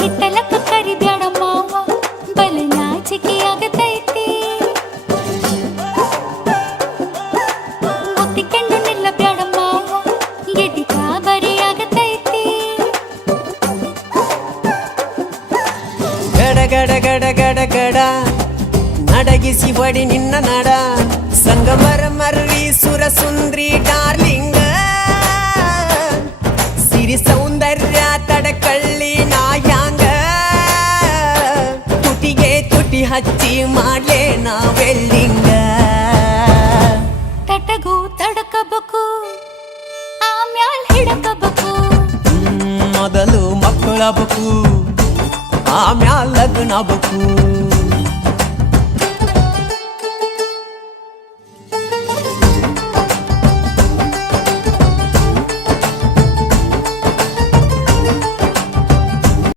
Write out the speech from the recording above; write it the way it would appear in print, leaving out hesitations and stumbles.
ಹಿತ್ತಲಕ್ಕ ಕರಿಬ್ಯಾಡ ಮಾವ ಬಲ ನಾಚಿಕೆ ಆಗತೈತಿ ಒತ್ತಿಕೊಂಡು ನಿಲ್ಲಬ್ಯಾಡ ಮಾವ ಗೆದಿ ಗಾಬರಿ ಆಗತೈತಿ ಗಡ ಗಡ ಗಡ ಗಡ ಗಡ ನಡಗಿಸಿ ಬಡಿ ನಿನ್ನ ನಡ ಸಂಗಮರ ಮರ್ರಿ ಸುರ ಸುಂದ್ರಿ ಡಾರ್ಲಿಂಗ ಸಿರಿ ಸೌಂದರ್ಯ ತಡಕಳ್ಳಿ ನಾಯಾಂಗ ತುಟಿಗೆ ತುಟಿ ಹಚ್ಚಿ ಮಾಡ್ಲೇ ನಾ ವೆಲ್ಲಿಂಗ ತಟಗೂ ತಡಕಬೇಕು ಆಮ್ಯಾಲ್ ಹಿಡಕಬೇಕು ಮೊದಲು ಮಕ್ಕಳಬೇಕು ಆಮ್ಯಾಲ ಲಗ್ನಬೇಕು